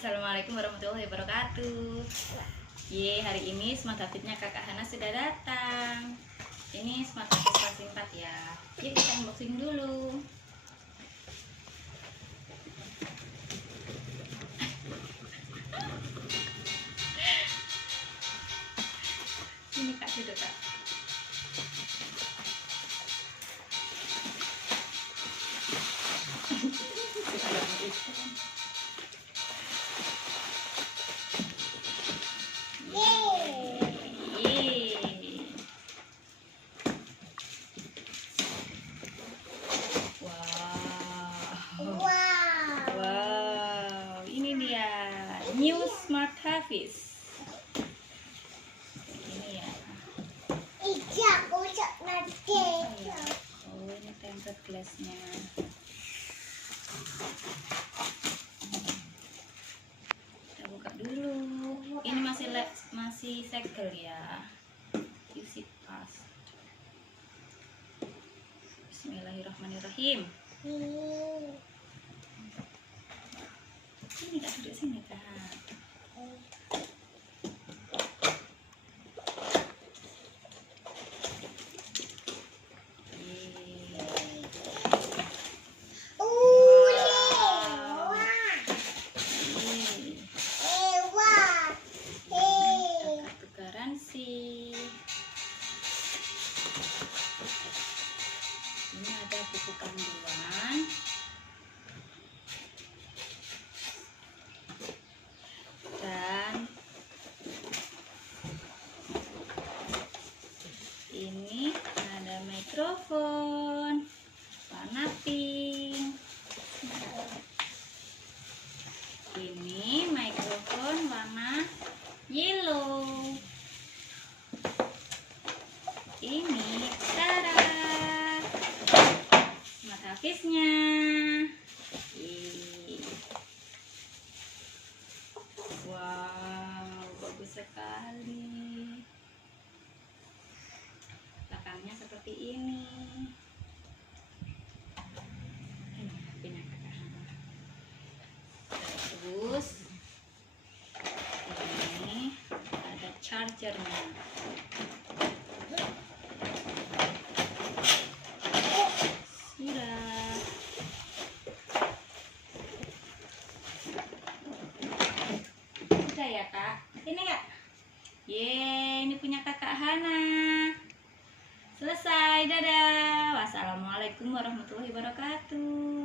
Assalamualaikum warahmatullahi wabarakatuh. Hari ini smart hafidnya kakak Hana sudah datang. Ini smart hafid kelas 4 ya. Yuk kita unboxing dulu. Ini kak duduk kak. Wow, ini dia new smart hafiz. Ini ya. Oh, ini tempered glassnya. Kita buka dulu. Ini masih segel ya. Isi pas. Bismillahirrahmanirrahim. Ini kak duduk sini kak. Kartu garansi. Ini ada buku panduan. Dan ini ada mikrofon warna pink. Ini mikrofon warna yellow. Ini cara smart hafiznya. Wow, bagus sekali. Belakangnya seperti ini. Ini HP-nya kakak Hana. Terus ini ada chargernya. Sudah ya kak, ini kak. Ini punya kakak Hana. Selesai, dadah. Wassalamualaikum warahmatullahi wabarakatuh.